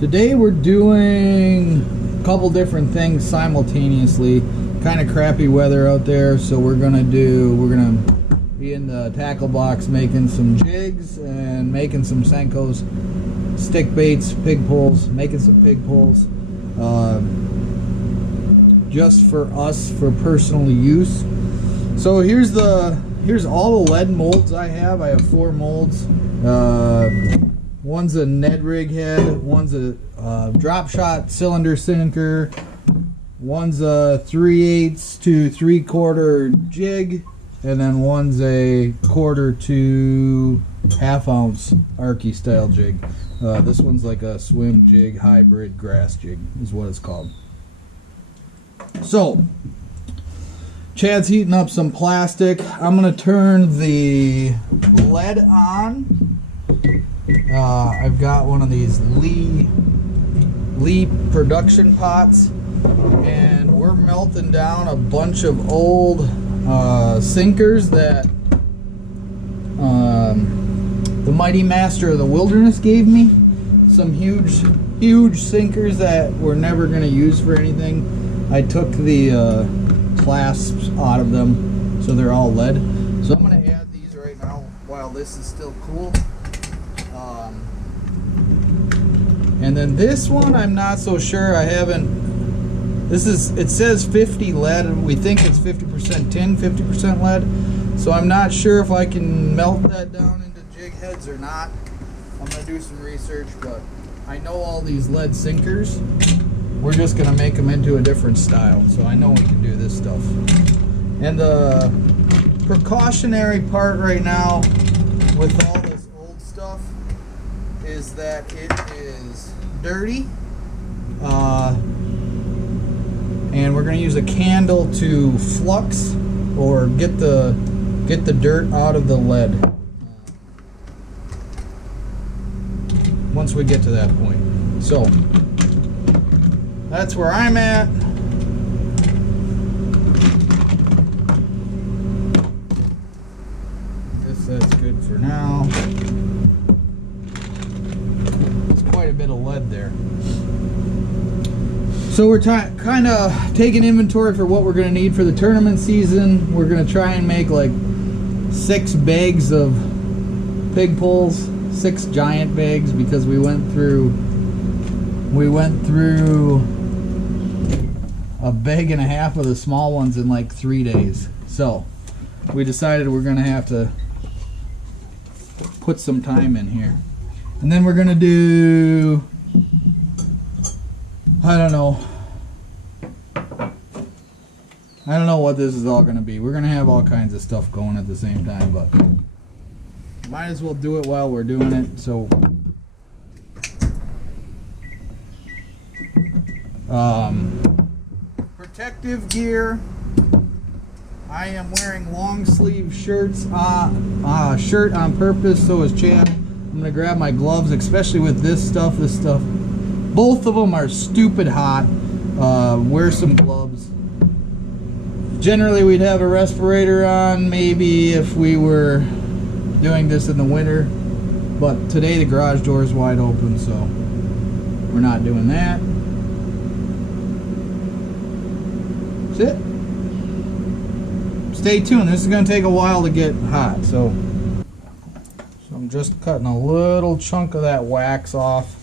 Today we're doing a couple different things simultaneously. Kind of crappy weather out there, so we're gonna be in the tackle box making some jigs and making some Senkos, stick baits, pig poles, making some pig poles, just for us, for personal use. So here's all the lead molds I have. I have 4 molds. One's a Ned rig head, one's a drop shot cylinder sinker, one's a 3/8 to 3/4 jig, and then one's a 1/4 to 1/2 ounce arkie style jig. This one's like a swim jig, hybrid grass jig is what it's called. So Chad's heating up some plastic. I'm gonna turn the lead on. I've got one of these Lee production pots, and we're melting down a bunch of old sinkers that the mighty master of the wilderness gave me. Some huge sinkers that we're never going to use for anything. I took the clasps out of them, so they're all lead. So I'm going to add these right now while this is still cool. And then this one, I'm not so sure. I haven't. It says 50 lead. We think it's 50% tin, 50% lead. So I'm not sure if I can melt that down into jig heads or not. I'm gonna do some research, but I know all these lead sinkers. We're just gonna make them into a different style. So I know we can do this stuff. And the precautionary part right now with all this old stuff is that it is dirty, and we're going to use a candle to flux or get the dirt out of the lead once we get to that point. So that's where I'm at. I guess that's good for now. A bit of lead there. So we're kind of taking inventory for what we're going to need for the tournament season. We're going to try and make like 6 bags of pig poles, 6 giant bags, because we went through a bag and a half of the small ones in like 3 days. So we decided we're going to have to put some time in here. And then we're gonna do, I don't know what this is all gonna be. We're gonna have all kinds of stuff going at the same time, but might as well do it while we're doing it. So protective gear. I am wearing long sleeve shirts, shirt on purpose, so is Chad. I'm gonna grab my gloves, especially with this stuff. Both of them are stupid hot. Wear some gloves. Generally we'd have a respirator on, maybe if we were doing this in the winter, but today the garage door is wide open, so we're not doing that. That's it. Stay tuned. This is gonna take a while to get hot, so I'm just cutting a little chunk of that wax off.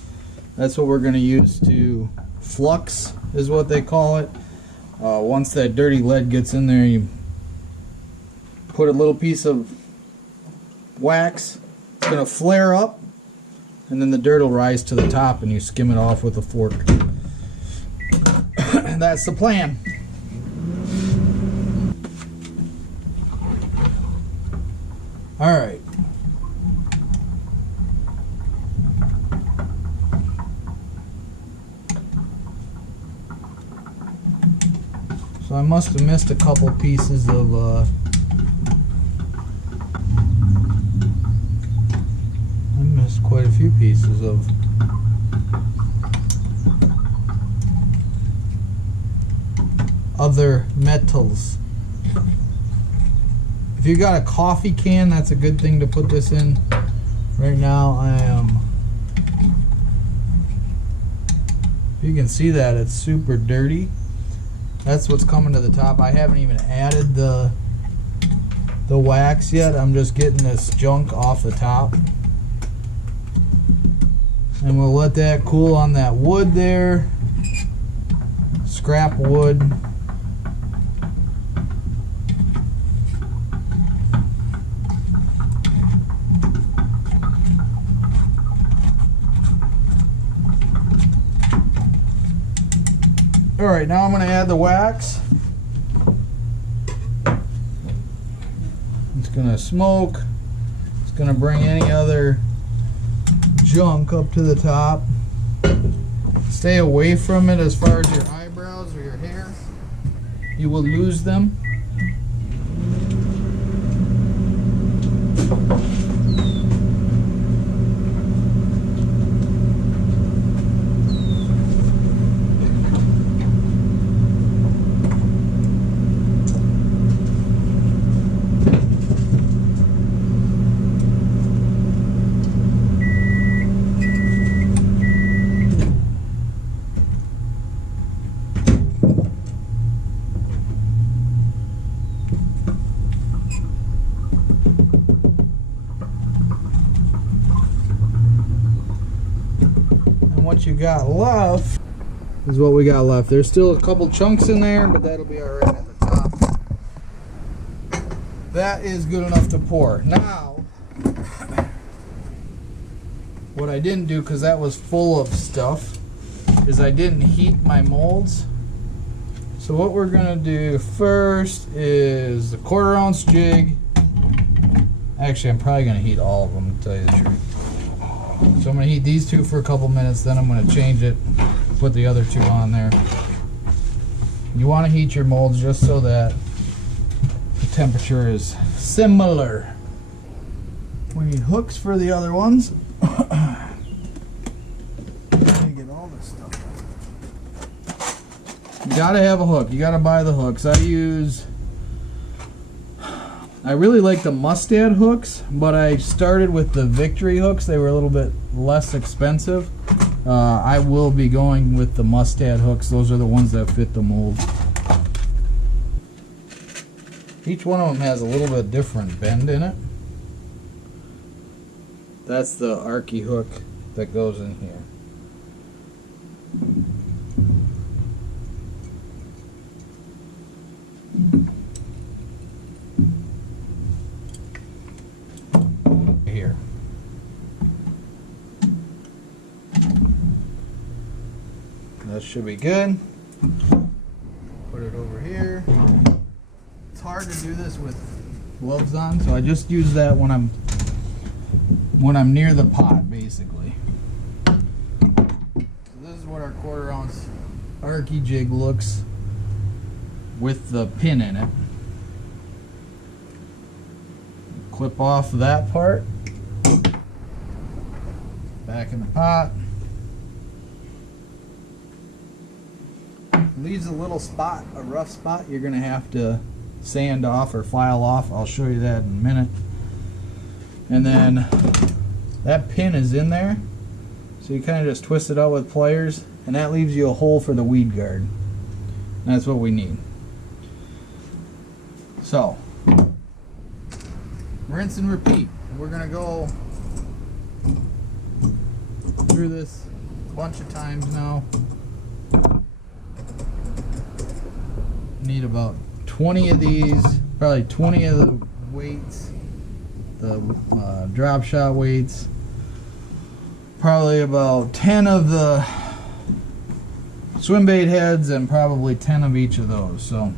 That's what we're going to use to flux, is what they call it. Once that dirty lead gets in there, you put a little piece of wax. It's going to flare up, and then the dirt will rise to the top, and you skim it off with a fork. That's the plan. All right. So I must have missed a couple pieces of I missed quite a few pieces of other metals. If you got a coffee can, that's a good thing to put this in. Right now I am You can see that it's super dirty. That's what's coming to the top. I haven't even added the wax yet. I'm just getting this junk off the top. And we'll let that cool on that wood there. Scrap wood. Alright, now I'm going to add the wax. It's going to smoke. It's going to bring any other junk up to the top. Stay away from it as far as your eyebrows or your hair. You will lose them. What you got left is what we got left. There's still a couple chunks in there, but that'll be alright at the top. That is good enough to pour. Now, what I didn't do, because that was full of stuff, is I didn't heat my molds. So what we're going to do first is the 1/4 ounce jig. Actually, I'm probably going to heat all of them, to tell you the truth. So I'm going to heat these two for a couple minutes, then I'm going to change it, put the other two on there. You want to heat your molds just so that the temperature is similar. We need hooks for the other ones. Let me get all this stuff. You got to have a hook. You got to buy the hooks. I really like the Mustad hooks, but I started with the Victory hooks. They were a little bit less expensive. I will be going with the Mustad hooks. Those are the ones that fit the mold. Each one of them has a little bit different bend in it. That's the arkie hook that goes in here. That should be good. Put it over here. It's hard to do this with gloves on, so I just use that when I'm near the pot, basically. So this is what our 1/4 ounce arkie jig looks with the pin in it. Clip off that part. Back in the pot. Leaves a little spot, a rough spot, you're going to have to sand off or file off. I'll show you that in a minute. And then that pin is in there, so you kind of just twist it out with pliers, and that leaves you a hole for the weed guard. And that's what we need. So, rinse and repeat. We're going to go through this a bunch of times now. Need about 20 of these, probably 20 of the weights, the drop shot weights, probably about 10 of the swim bait heads, and probably 10 of each of those. So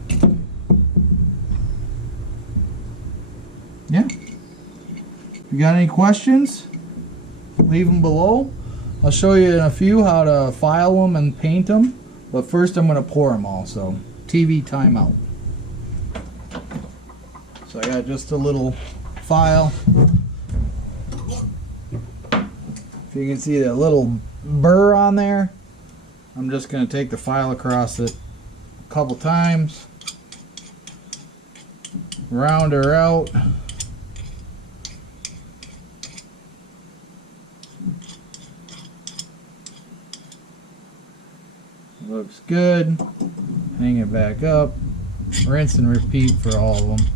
yeah, if you got any questions, leave them below. I'll show you in a few how to file them and paint them, but first I'm going to pour them all. So TV timeout. So I got just a little file. If you can see that little burr on there, I'm just going to take the file across it a couple times, round her out. Looks good. Hang it back up. Rinse and repeat for all of them.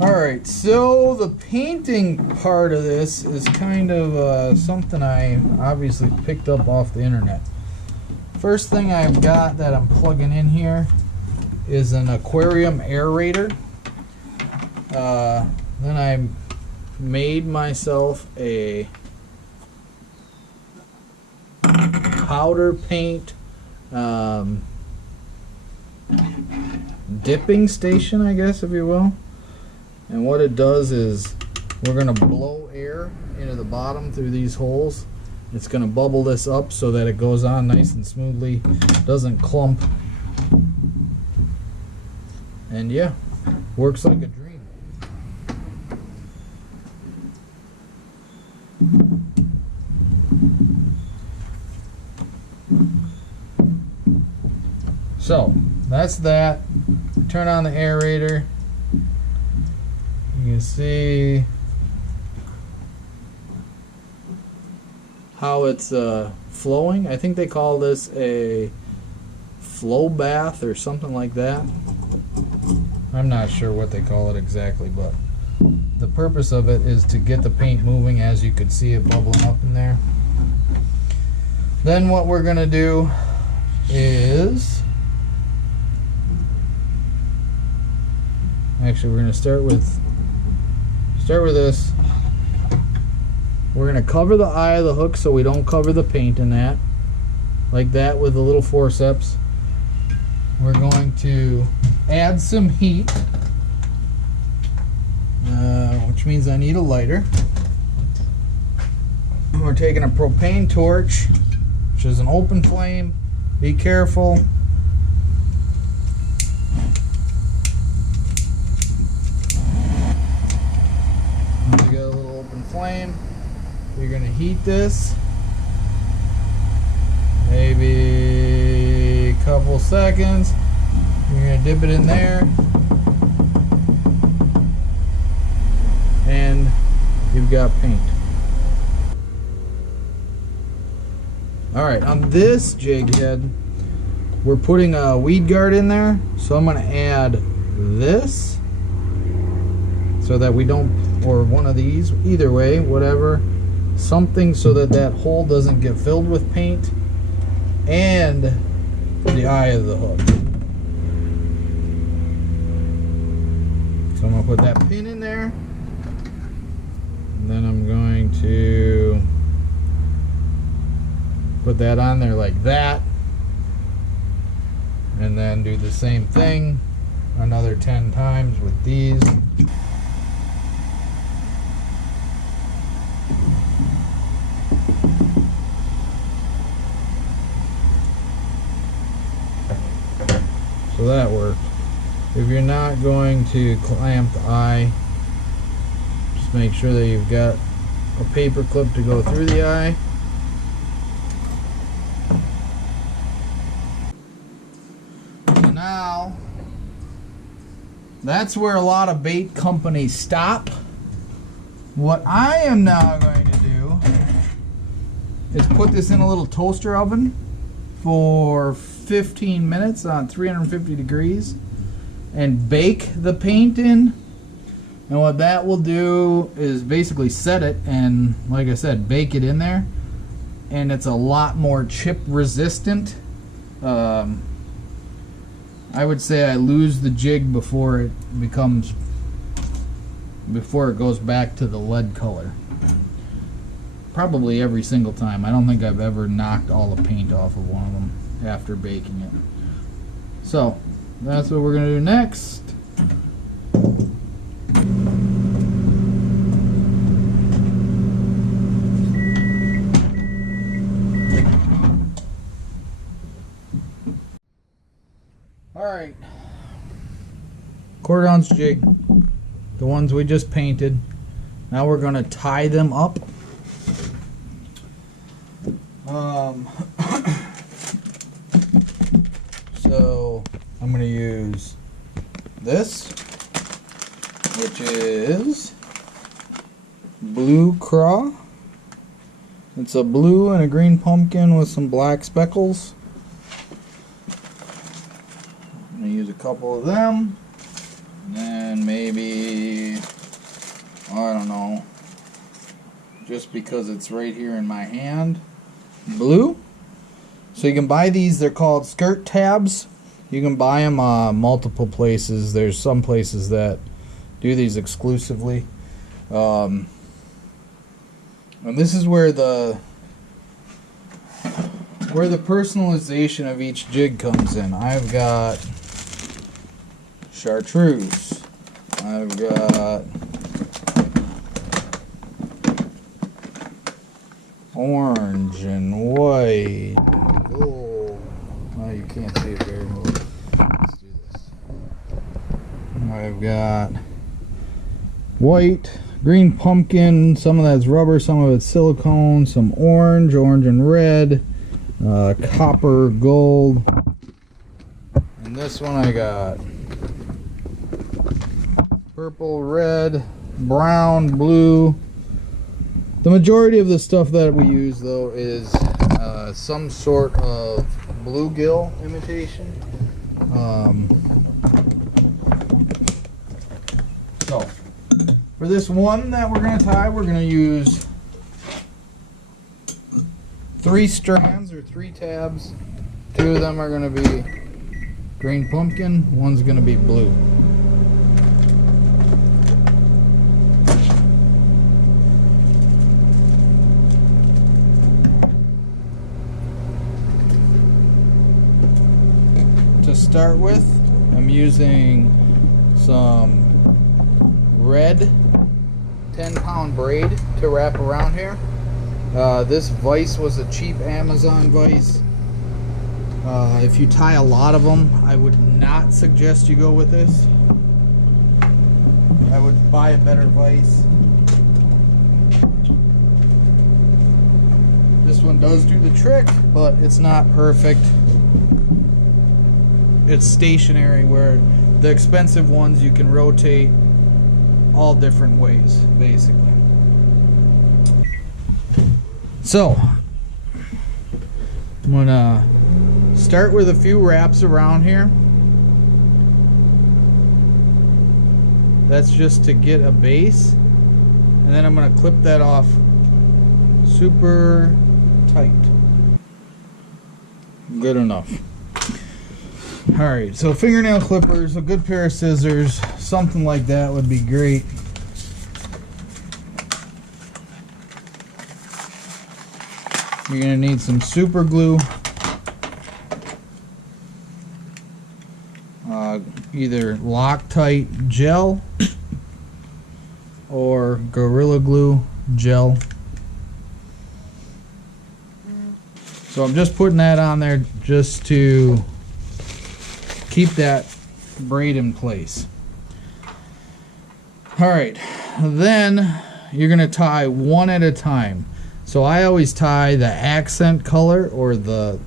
Alright, so the painting part of this is kind of something I obviously picked up off the internet. First thing I've got that I'm plugging in here is an aquarium aerator. Then I made myself a powder paint dipping station, I guess, if you will. And what it does is we're going to blow air into the bottom through these holes. It's going to bubble this up so that it goes on nice and smoothly, doesn't clump. And yeah, works like a dream. So that's that. Turn on the aerator. You can see how it's flowing. I think they call this a flow bath or something like that. I'm not sure what they call it exactly, but the purpose of it is to get the paint moving, as you could see it bubbling up in there. Then what we're going to do is, actually we're going to start with this. We're going to cover the eye of the hook so we don't cover the paint in that, like that, with the little forceps. We're going to add some heat, which means I need a lighter. We're taking a propane torch, which is an open flame. Be careful. You got a little open flame. You're going to heat this maybe a couple seconds. You're going to dip it in there, and you've got paint. Alright, on this jig head, we're putting a weed guard in there, so I'm going to add this so that we don't, or one of these, either way, whatever, something so that that hole doesn't get filled with paint, and the eye of the hook. So I'm going to put that pin in there, and then I'm going to put that on there like that, and then do the same thing another 10 times with these. So that worked. If you're not going to clamp the eye, just make sure that you've got a paper clip to go through the eye. So now, that's where a lot of bait companies stop. What I am now going to do is put this in a little toaster oven for 15 minutes on 350 degrees and bake the paint in. And what that will do is basically set it and, like I said, bake it in there, and it's a lot more chip resistant. I would say I lose the jig before it goes back to the lead color. Probably every single time. I don't think I've ever knocked all the paint off of one of them after baking it. So that's what we're going to do next. Alright, 1/4 ounce jig, the ones we just painted. Now we're going to tie them up. I'm going to use this, which is Blue Craw. It's a blue and a green pumpkin with some black speckles. I'm going to use a couple of them. And then maybe, I don't know, just because it's right here in my hand, blue. So you can buy these, they're called skirt tabs. You can buy them multiple places. There's some places that do these exclusively. And this is where the personalization of each jig comes in. I've got chartreuse. I've got orange and white and gold. Oh, you can't see it very well. Let's do this. I've got white, green pumpkin, some of that's rubber, some of it's silicone, some orange and red, copper, gold. And this one I got purple, red, brown, blue. The majority of the stuff that we use, though, is some sort of bluegill imitation. So, for this one that we're going to tie, we're going to use 3 strands or 3 tabs. 2 of them are going to be green pumpkin, one's going to be blue. To start with, I'm using some red 10-pound braid to wrap around here. This vise was a cheap Amazon vise. If you tie a lot of them, I would not suggest you go with this. I would buy a better vise. This one does do the trick, but it's not perfect. It's stationary, where the expensive ones you can rotate all different ways, basically. So, I'm gonna start with a few wraps around here. That's just to get a base, and then I'm gonna clip that off super tight. Good enough. Alright, so fingernail clippers, a good pair of scissors, something like that would be great. You're going to need some super glue, either Loctite gel or Gorilla Glue gel. So I'm just putting that on there just to keep that braid in place. Alright, then you're going to tie one at a time. So I always tie the accent color, or the,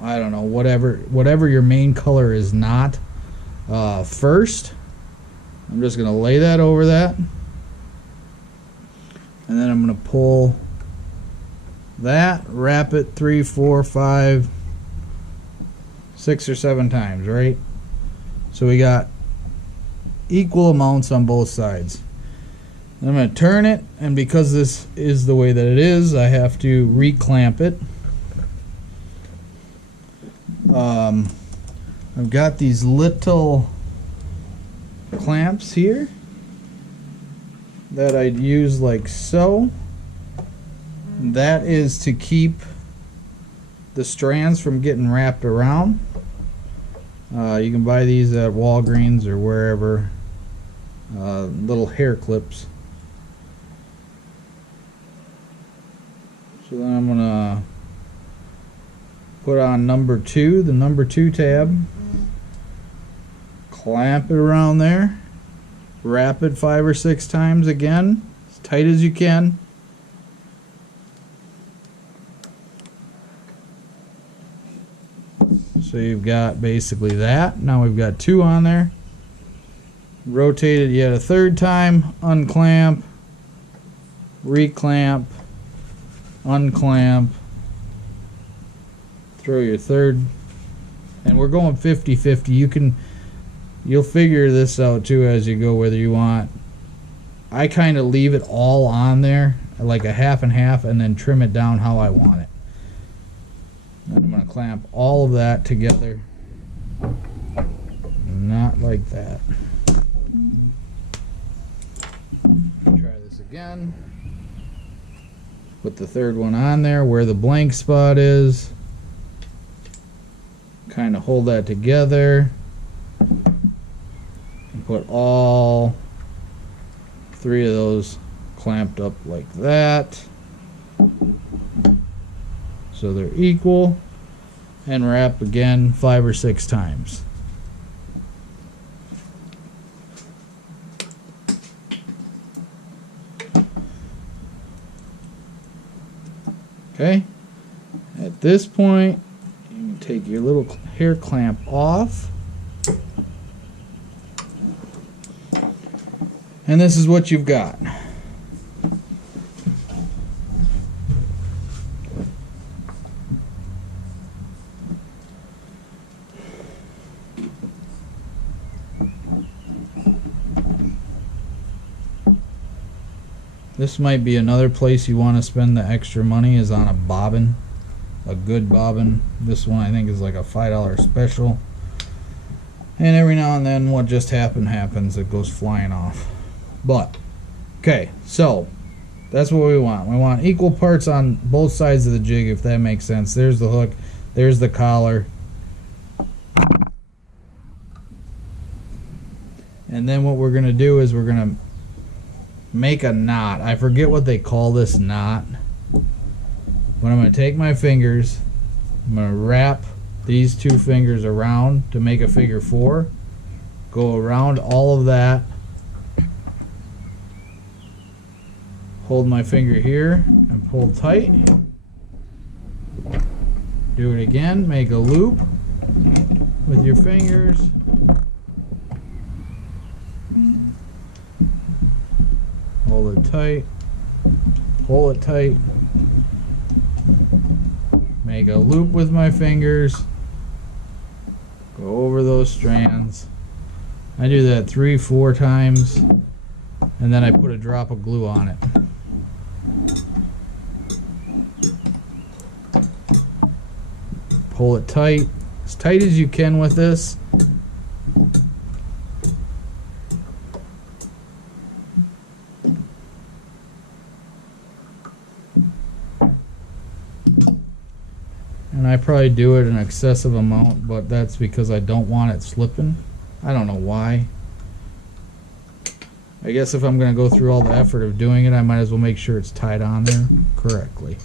I don't know, whatever your main color is not, first. I'm just going to lay that over that. And then I'm going to pull that, wrap it 3, 4, 5, 6 or 7 times, right? So we got equal amounts on both sides. And I'm going to turn it, and because this is the way that it is, I have to reclamp it. I've got these little clamps here that I'd use like so. That is to keep the strands from getting wrapped around. You can buy these at Walgreens or wherever. Little hair clips. So then I'm gonna put on number 2, the number 2 tab, clamp it around there, wrap it 5 or 6 times again, as tight as you can. So you've got basically that. Now we've got 2 on there. Rotate it yet a third time, unclamp, reclamp, unclamp, throw your third, and we're going 50-50. You'll figure this out too as you go, whether you want. I kind of leave it all on there, like a half and half, and then trim it down how I want it. And I'm going to clamp all of that together, not like that. Try this again. Put the third one on there where the blank spot is. Kind of hold that together. And put all 3 of those clamped up like that. So they're equal. And wrap again 5 or 6 times. Okay, at this point, you can take your little hair clamp off. And this is what you've got. This might be another place you want to spend the extra money, is on a bobbin, a good bobbin. This one I think is like a $5 special. And every now and then what just happens, it goes flying off. But, okay, so that's what we want. We want equal parts on both sides of the jig, if that makes sense. There's the hook, there's the collar. And then what we're going to do is we're going to make a knot. I forget what they call this knot, but I'm going to take my fingers, I'm going to wrap these 2 fingers around to make a figure 4, go around all of that, hold my finger here and pull tight, do it again, make a loop with your fingers, hold it tight, pull it tight, make a loop with my fingers, go over those strands. I do that 3-4 times, and then I put a drop of glue on it. Pull it tight as you can with this. And I probably do it an excessive amount, but that's because I don't want it slipping. I don't know why. I guess if I'm going to go through all the effort of doing it, I might as well make sure it's tied on there correctly.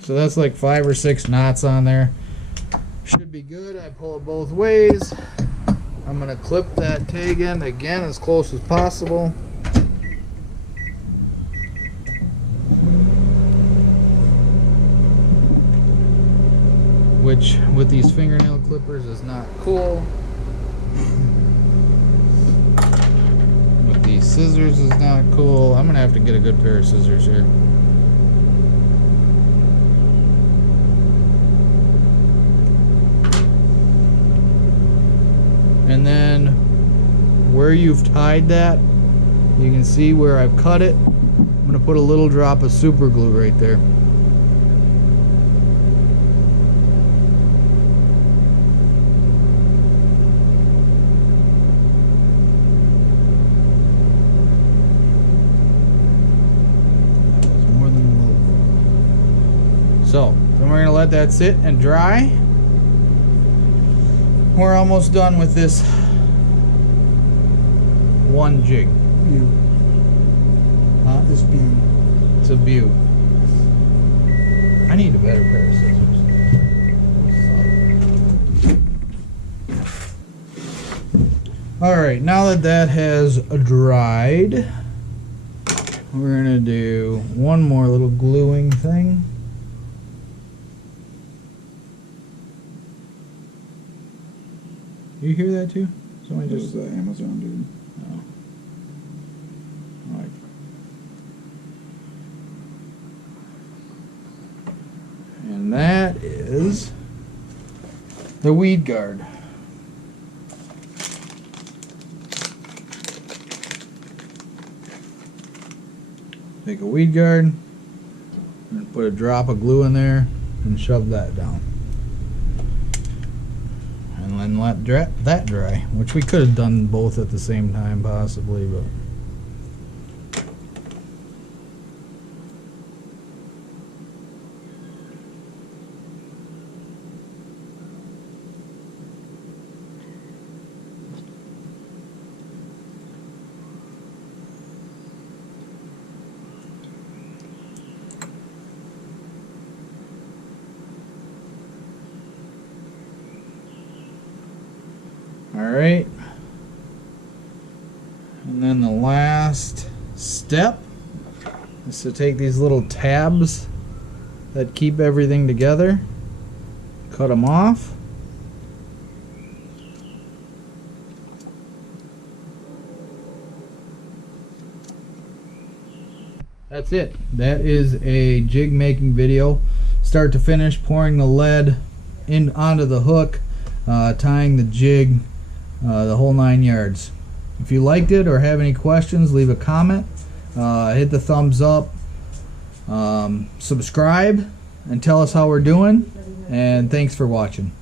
So that's like 5 or 6 knots on there. Should be good. I pull it both ways. I'm going to clip that tag end again as close as possible. Which with these fingernail clippers is not cool. With these scissors is not cool. I'm gonna have to get a good pair of scissors here. And then where you've tied that, you can see where I've cut it. I'm gonna put a little drop of super glue right there. So, then we're going to let that sit and dry. We're almost done with this one jig. View. Huh? This view. It's a view. I need a better pair of scissors. Alright, now that that has dried, we're going to do one more little gluing thing. You hear that too? Somebody It just was the Amazon dude. oh. All right. And that is the weed guard. Take a weed guard and put a drop of glue in there and shove that down. And then let that dry, which we could have done both at the same time possibly, but alright, and then the last step is to take these little tabs that keep everything together, cut them off, that's it. That is a jig making video, start to finish, pouring the lead in onto the hook, tying the jig, the whole 9 yards. If you liked it or have any questions, leave a comment, hit the thumbs up, subscribe, and tell us how we're doing, and thanks for watching.